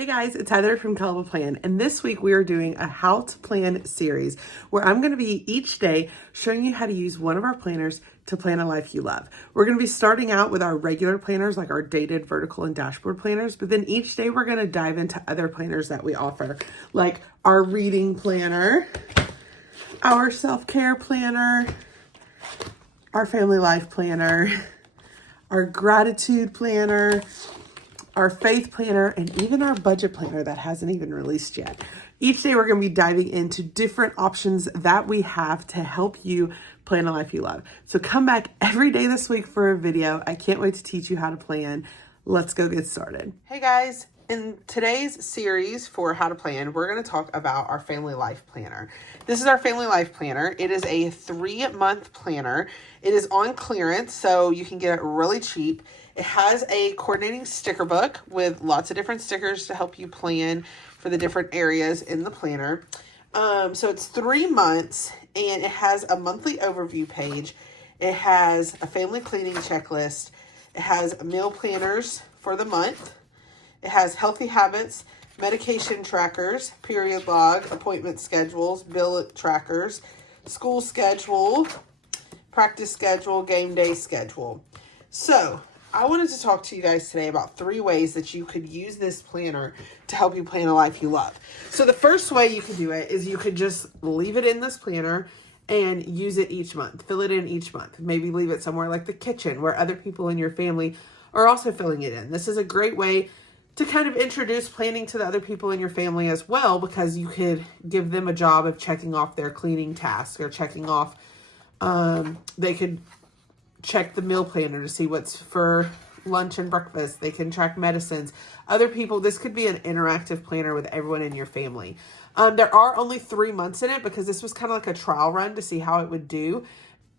Hey guys, it's Heather from Kell Plan, and this week we are doing a how to plan series where I'm going to be each day showing you how to use one of our planners to plan a life you love. We're going to be starting out with our regular planners like our dated vertical and dashboard planners, but then each day we're going to dive into other planners that we offer, like our reading planner, our self-care planner, our family life planner, our gratitude planner, our faith planner, and even our budget planner that hasn't even released yet. Each day we're going to be diving into different options that we have to help you plan a life you love. So come back every day this week for a video. I can't wait to teach you how to plan. Let's go get started. Hey guys, in today's series for how to plan, we're going to talk about our family life planner. This is our family life planner. It is a 3-month planner. It is on clearance, so you can get it really cheap. It has a coordinating sticker book with lots of different stickers to help you plan for the different areas in the planner. So it's 3 months, and it has a monthly overview page. It has a family cleaning checklist. It has meal planners for the month. It has healthy habits, medication trackers, period log, appointment schedules, bill trackers, school schedule, practice schedule, game day schedule. So I wanted to talk to you guys today about 3 ways that you could use this planner to help you plan a life you love. So the first way you could do it is you could just leave it in this planner and use it each month. Fill it in each month. Maybe leave it somewhere like the kitchen where other people in your family are also filling it in. This is a great way to kind of introduce planning to the other people in your family as well, because you could give them a job of checking off their cleaning task or checking off, they could check the meal planner to see what's for lunch and breakfast. They can track medicines. Other people, this could be an interactive planner with everyone in your family. There are only 3 months in it because this was kind of like a trial run to see how it would do.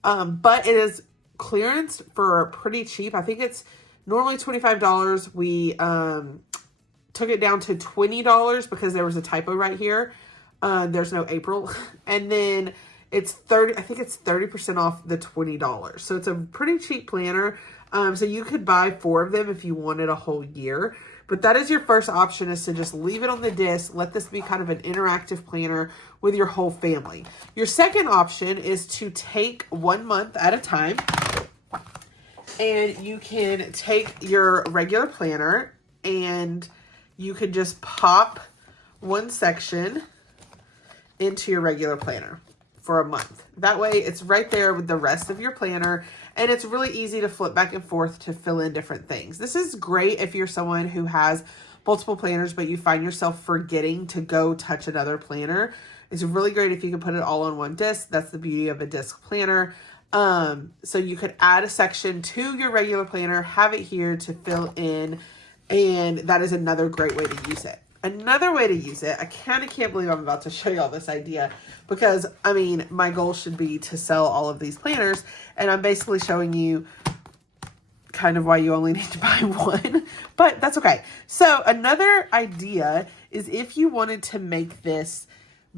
But it is clearance for pretty cheap. I think it's normally $25. We took it down to $20 because there was a typo right here. There's no April. And then it's 30, I think it's 30% off the $20. So it's a pretty cheap planner. So you could buy 4 of them if you wanted a whole year. But that is your first option, is to just leave it on the disc. Let this be kind of an interactive planner with your whole family. Your second option is to take 1 month at a time. And you can take your regular planner and you could just pop one section into your regular planner for a month. That way it's right there with the rest of your planner, and it's really easy to flip back and forth to fill in different things. This is great if you're someone who has multiple planners but you find yourself forgetting to go touch another planner. It's really great if you can put it all on one disc. That's the beauty of a disc planner. So you could add a section to your regular planner, have it here to fill in, and that is another great way to use it. Another way to use it, I kind of can't believe I'm about to show you all this idea, because, I mean, my goal should be to sell all of these planners, and I'm basically showing you kind of why you only need to buy one, but that's okay. So another idea is if you wanted to make this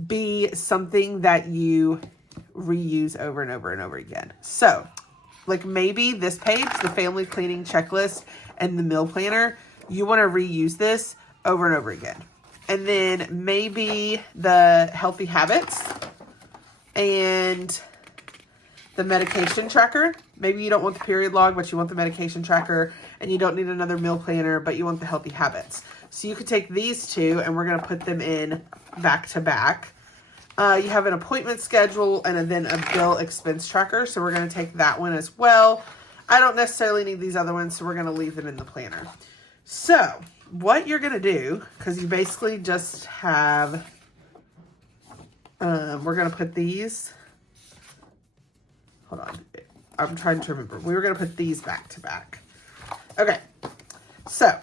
be something that you reuse over and over and over again. So, like maybe this page, the family cleaning checklist and the meal planner, you want to reuse this over and over again. And then maybe the healthy habits and the medication tracker. Maybe you don't want the period log, but you want the medication tracker, and you don't need another meal planner, but you want the healthy habits. So you could take these 2 and we're going to put them in back to back. You have an appointment schedule and then a bill expense tracker. So we're going to take that one as well. I don't necessarily need these other ones, so we're going to leave them in the planner. So what you're going to do, because you basically just have, we're going to put these, hold on, I'm trying to remember. We were going to put these back to back. Okay, so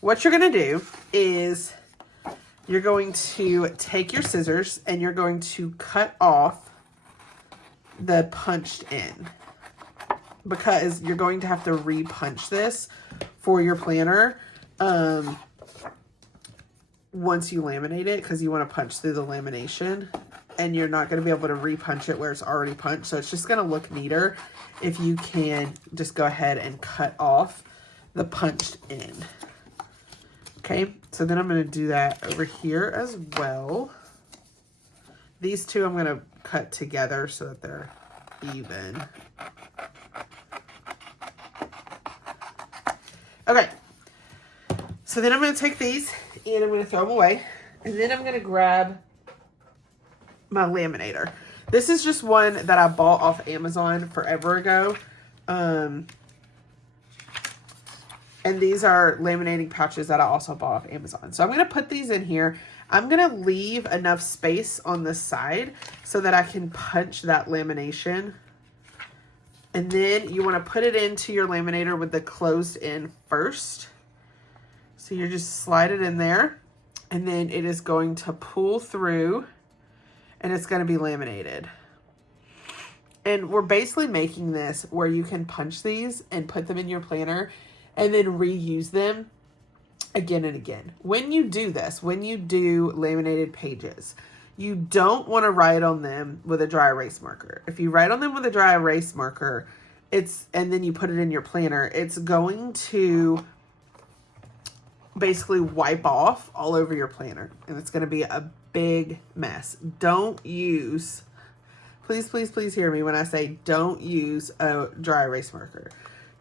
what you're going to do is you're going to take your scissors and you're going to cut off the punched in, because you're going to have to re-punch this for your planner once you laminate it, because you want to punch through the lamination, and you're not going to be able to re-punch it where it's already punched. So it's just going to look neater if you can just go ahead and cut off the punched in. Okay, so then I'm going to do that over here as well. These two I'm going to cut together so that they're even. Okay, so then I'm going to take these and I'm going to throw them away. And then I'm going to grab my laminator. This is just one that I bought off Amazon forever ago. And these are laminating pouches that I also bought off Amazon. So I'm going to put these in here. I'm going to leave enough space on the side so that I can punch that lamination. And then you want to put it into your laminator with the closed end first. So you just slide it in there. And then it is going to pull through. And it's going to be laminated. And we're basically making this where you can punch these and put them in your planner and then reuse them again and again. When you do this, when you do laminated pages, you don't want to write on them with a dry erase marker. If you write on them with a dry erase marker, and then you put it in your planner, it's going to basically wipe off all over your planner. And it's going to be a big mess. Don't use, please hear me when I say don't use a dry erase marker.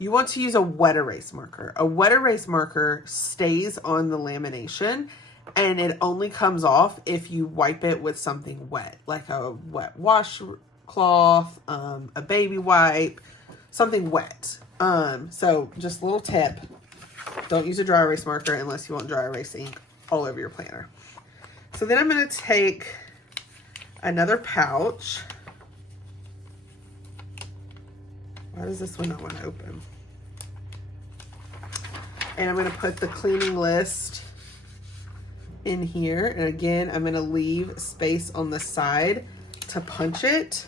You want to use a wet erase marker. A wet erase marker stays on the lamination and it only comes off if you wipe it with something wet, like a wet washcloth, a baby wipe, something wet. So just a little tip, don't use a dry erase marker unless you want dry erase ink all over your planner. So then I'm going to take another pouch. Why does this one not want to open? And I'm going to put the cleaning list in here. And again, I'm going to leave space on the side to punch it.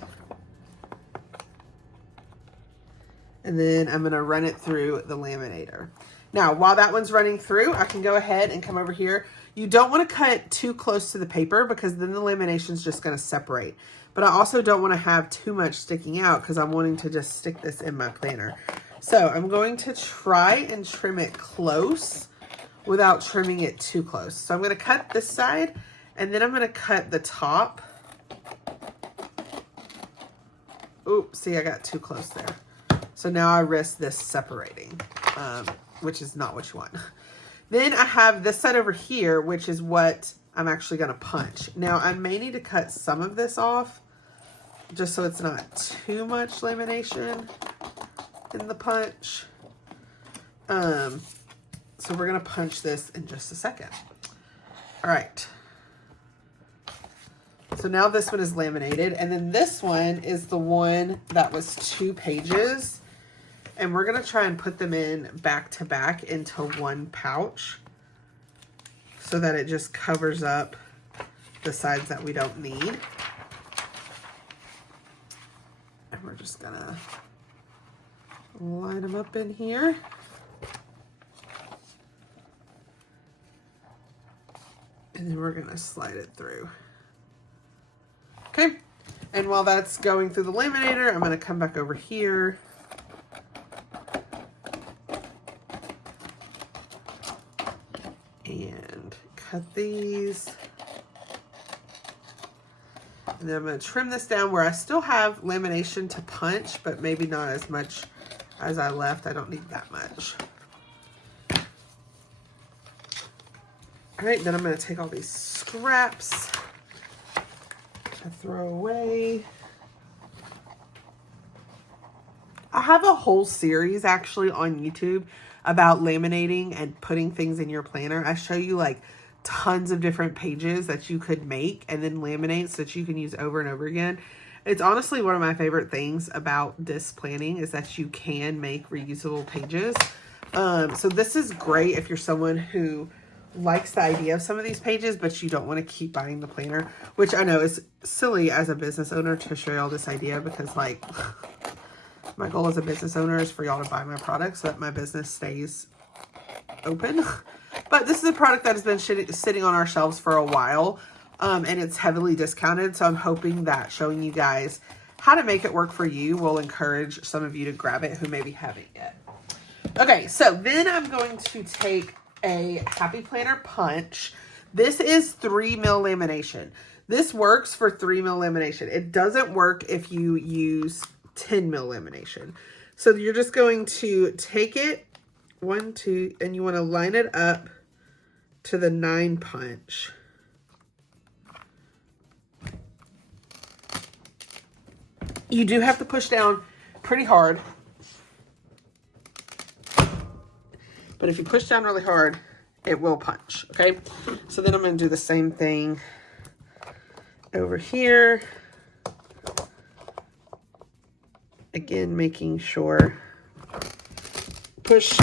And then I'm going to run it through the laminator. Now, while that one's running through, I can go ahead and come over here. You don't want to cut too close to the paper because then the lamination's just going to separate. But I also don't want to have too much sticking out because I'm wanting to just stick this in my planner. So I'm going to try and trim it close without trimming it too close. So I'm going to cut this side and then I'm going to cut the top. Oops, see, I got too close there. So now I risk this separating, which is not what you want. Then I have this side over here, which is what I'm actually going to punch. Now, I may need to cut some of this off just so it's not too much lamination in the punch. So we're going to punch this in just a second. All right. So now this one is laminated. And then this one is the one that was 2 pages. And we're going to try and put them in back to back into one pouch so that it just covers up the sides that we don't need. And we're just going to line them up in here. And then we're going to slide it through. Okay. And while that's going through the laminator, I'm going to come back over here. And cut these. And then I'm going to trim this down where I still have lamination to punch, but maybe not as much as I left. I don't need that much. All right, then I'm going to take all these scraps to throw away. I have a whole series actually on YouTube about laminating and putting things in your planner. I show you like tons of different pages that you could make and then laminate so that you can use over and over again. It's honestly one of my favorite things about disc planning is that you can make reusable pages. So this is great if you're someone who likes the idea of some of these pages, but you don't want to keep buying the planner, which I know is silly as a business owner to show y'all this idea because like my goal as a business owner is for y'all to buy my product so that my business stays open. But this is a product that has been sitting on our shelves for a while, and it's heavily discounted. So I'm hoping that showing you guys how to make it work for you will encourage some of you to grab it who maybe haven't yet. Okay, so then I'm going to take a Happy Planner punch. This is 3mm lamination. This works for 3mm lamination. It doesn't work if you use 10mm lamination. So you're just going to take it, 1, 2, and you want to line it up to the 9 punch. You do have to push down pretty hard. But if you push down really hard, it will punch, okay? So then I'm going to do the same thing over here. Again, making sure, push.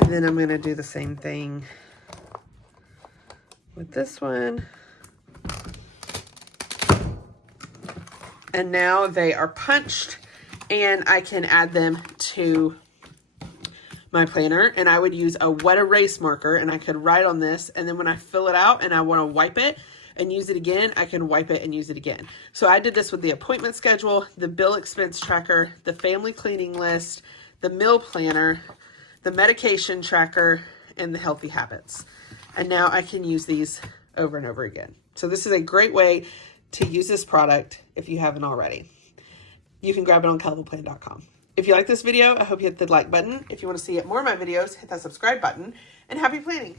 And then I'm going to do the same thing with this one. And now they are punched, and I can add them to my planner. And I would use a wet erase marker, and I could write on this, and then when I fill it out and I want to wipe it and use it again, I can wipe it and use it again. So I did this with the appointment schedule, the bill expense tracker, the family cleaning list, the meal planner, the medication tracker, and the healthy habits. And now I can use these over and over again. So this is a great way to use this product if you haven't already. You can grab it on kelltheplan.com. If you like this video, I hope you hit the like button. If you want to see more of my videos, hit that subscribe button, and happy planning.